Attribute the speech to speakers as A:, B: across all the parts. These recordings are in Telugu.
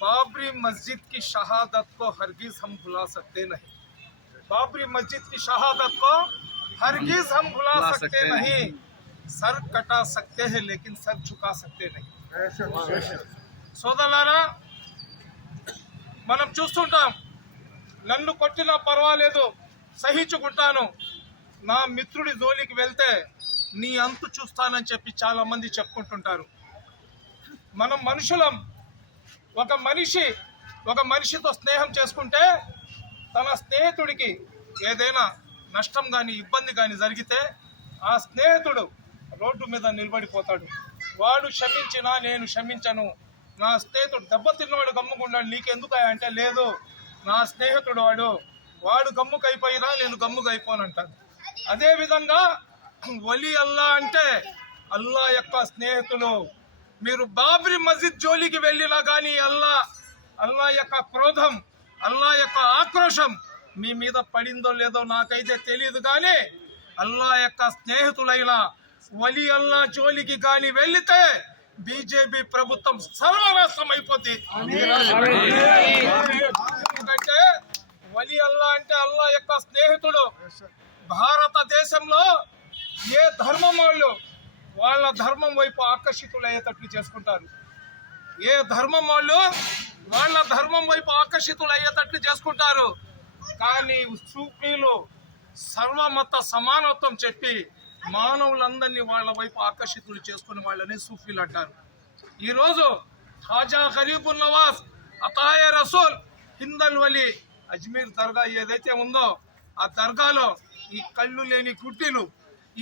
A: बाबरी मस्जिद की शहादत को हरगिज हम भुला सकते नहीं बाबरी मस्जिद की शहादत को हरगिज हम भुला
B: भुला
A: सकते
B: सकते
A: नहीं सर कटा सकते हैं लेकिन सर झुका सकते नहीं సోదరులారా మనం చూస్తుంటాం నన్ను కొట్టినా పర్వాలేదు సహించుకుంటాను నా మిత్రుడి జోలికి వెళ్తే నీ అంతు చూస్తానని చెప్పి చాలా మంది చెప్పుకుంటుంటారు మనం మనుషులం. ఒక మనిషి ఒక మనిషితో స్నేహం చేసుకుంటే తన స్నేహితుడికి ఏదైనా నష్టం కానీ ఇబ్బంది కానీ జరిగితే ఆ స్నేహితుడు రోడ్డు మీద నిలబడిపోతాడు. వాడు క్షమించినా నేను క్షమించను. నా స్నేహితుడు దెబ్బతిన్నవాడు గమ్ముకున్నాడు నీకెందుకు అంటే లేదు. నా స్నేహితుడు వాడు. వాడు గమ్ముకైపోయినా నేను గమ్ముకైపోనంటాను అదేవిధంగా ఒలి అల్లా అంటే అల్లా యొక్క స్నేహితులు మీరు బాబ్రీ మస్జిద్ జోలికి వెళ్ళినా కానీ అల్లా అల్లా యొక్క క్రోధం అల్లా యొక్క ఆక్రోశం మీ మీద పడిందో లేదో నాకైతే తెలియదు కానీ అల్లా యొక్క స్నేహితులైన వలి అల్లా జోలికి కానీ వెళ్ళితే బీజేపీ ప్రభుత్వం సర్వనాశనం అయిపోతుంది. ఎందుకంటే వలి అల్లా అంటే అల్లా యొక్క స్నేహితుడు. భారతదేశంలో ఏ ధర్మం వాళ్ళు వాళ్ళ ధర్మం వైపు ఆకర్షితులు అయ్యేటట్లు చేసుకుంటారు. ఏ ధర్మం వాళ్ళు వాళ్ళ ధర్మం వైపు ఆకర్షితులు అయ్యేటట్లు చేసుకుంటారు. కానీ సూఫీలు సర్వమత సమానత్వం చెప్పి మానవులందరినీ వాళ్ళ వైపు ఆకర్షితులు చేసుకుని వాళ్ళని సూఫీలు అంటారు. ఈరోజు ఖాజా గరీబుల్ నవాజ్ అతాయ రసూల్ హిందల్ వలి అజ్మీర్ దర్గా ఏదైతే ఉందో ఆ దర్గాలో ఈ కళ్ళు లేని గుడ్డిలు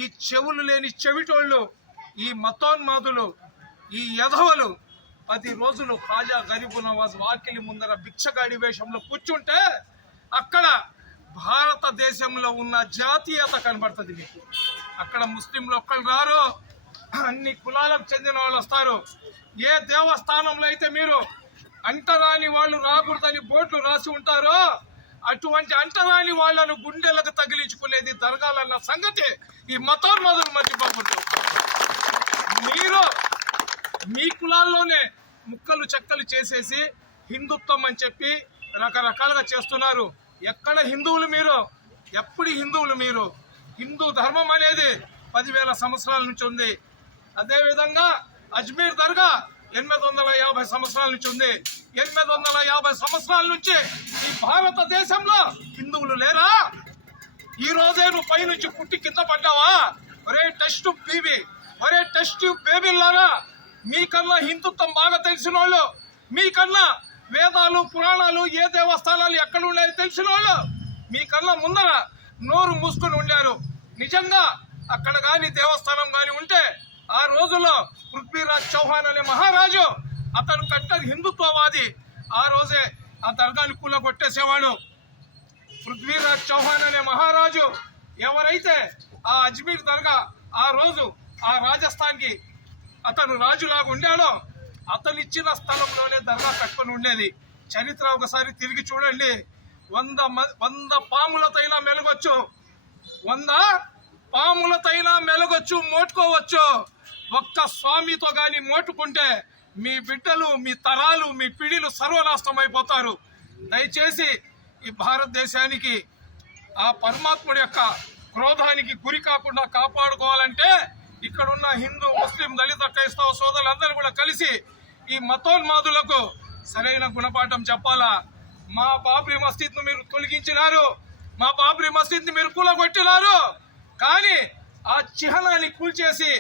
A: ఈ చెవులు లేని చెవిటోళ్ళు ఈ మతోన్మాదులు ఈ యధవలు పది రోజులు ఖాజా గరీబు నవాజ్ వాకిలి ముందర భిక్షగాడి వేషంలో కూర్చుంటే అక్కడ భారతదేశంలో ఉన్న జాతీయత కనబడుతుంది మీకు. అక్కడ ముస్లింలు ఒక్కరు రారు అన్ని కులాలకు చెందిన వాళ్ళు వస్తారు. ఏ దేవస్థానంలో అయితే మీరు అంటరాని వాళ్ళు రాకూడదని బోర్డులు రాసి ఉంటారో అటువంటి అంటరాని వాళ్ళను గుండెలకు తగిలించుకునేది జరగాలన్న సంగతి ఈ మతోన్మదులు మర్చిపోకూడదు మీ కులాల్లోనే ముక్కలు చెక్కలు చేసేసి హిందుత్వం అని చెప్పి రకరకాలుగా చేస్తున్నారు. ఎక్కడ హిందువులు మీరు? ఎప్పుడు హిందువులు మీరు? హిందూ ధర్మం అనేది పదివేల సంవత్సరాల నుంచి ఉంది. అదేవిధంగా అజ్మీర్ దర్గా ఎనిమిది వందల యాభై సంవత్సరాల నుంచి ఉంది. ఎనిమిది వందల యాభై సంవత్సరాల నుంచి ఈ భారతదేశంలో హిందువులు లేరా? ఈ రోజే నువ్వు పైనుంచి పుట్టి కింద పడ్డావా? ఒరే టెస్ట్ బీబీ ఒరే టెస్ట్ బేబీలారా మీకన్నా హిందుత్వం బాగా తెలిసిన వాళ్ళు మీకన్నా వేదాలు పురాణాలు ఏ దేవస్థానాలు ఎక్కడ ఉన్నాయో తెలిసిన వాళ్ళు మీకన్నా ముందర నోరు మూసుకొని ఉండారు. నిజంగా అక్కడ కానీ దేవస్థానం కానీ ఉంటే ఆ రోజుల్లో పృథ్వీరాజ్ చౌహాన్ అనే మహారాజు అతను కట్టర్ హిందుత్వవాది ఆ రోజే ఆ దర్గాని కూల కొట్టేసేవాడు పృథ్వీరాజ్ చౌహాన్ అనే మహారాజు ఎవరైతే ఆ అజ్మీర్ దర్గా ఆ రోజు ఆ రాజస్థాన్కి అతను రాజులాగా ఉండాడో అతను ఇచ్చిన స్థలంలోనే దర్గా కట్టుకొని ఉండేది. చరిత్ర ఒకసారి తిరిగి చూడండి. వంద మ- వంద పాములతైనా మెలగొచ్చు. వంద పాములతైనా మెలగొచ్చు మోటుకోవచ్చు. ఒక్క స్వామితో కానీ మోటుకుంటే మీ బిడ్డలు మీ తరాలు మీ పిడిలు సర్వనాశనం అయిపోతారు. దయచేసి ఈ భారతదేశానికి ఆ పరమాత్ముడి యొక్క క్రోధానికి గురి కాకుండా కాపాడుకోవాలంటే ఇక్కడున్న హిందూ ముస్లిం దళిత క్రైస్తవ సోదరులందరూ కూడా కలిసి ఈ మతోన్మాదులకు సరైన గుణపాఠం చెప్పాలా? మా బాబ్రీ మస్జిద్ను మీరు తొలగించినారు. మా బాబ్రీ మస్జిద్ని మీరు కూలగొట్టినారు. కానీ ఆ చిహ్నాన్ని కూల్చేసి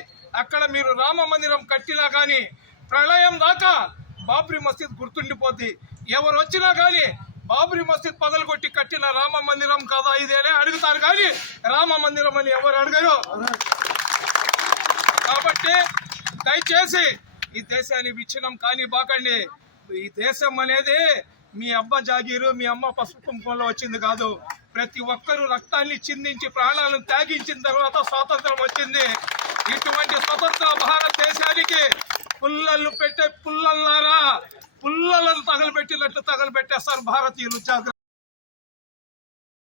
A: అక్కడ మీరు రామ మందిరం కట్టినా కానీ ప్రళయం దాకా బాబ్రీ మసీద్ గుర్తుండిపోద్ది. ఎవరు వచ్చినా కానీ బాబ్రీ మసీద్ కొట్టి కట్టిన రామ మందిరం కదా ఇదేనే అడుగుతారు. కానీ రామ మందిరం అని ఎవరు అడగరు. కాబట్టి దయచేసి ఈ దేశాన్ని విచ్ఛిన్నం కానీ బాకండి. ఈ దేశం అనేది మీ అబ్బ జాగీరు మీ అమ్మ పసుపు కుంకుమలో వచ్చింది కాదు. ప్రతి ఒక్కరూ రక్తాన్ని చిందించి ప్రాణాలను త్యాగించిన తర్వాత స్వాతంత్రం వచ్చింది. ఇటువంటి స్వతంత్ర భారతదేశానికి పుల్లలు పెట్టే పుల్లల్లారా పుల్లలను తగలబెట్టినట్లు తగలబెట్టేస్తారు భారతీయులు. జాగ్రత్త.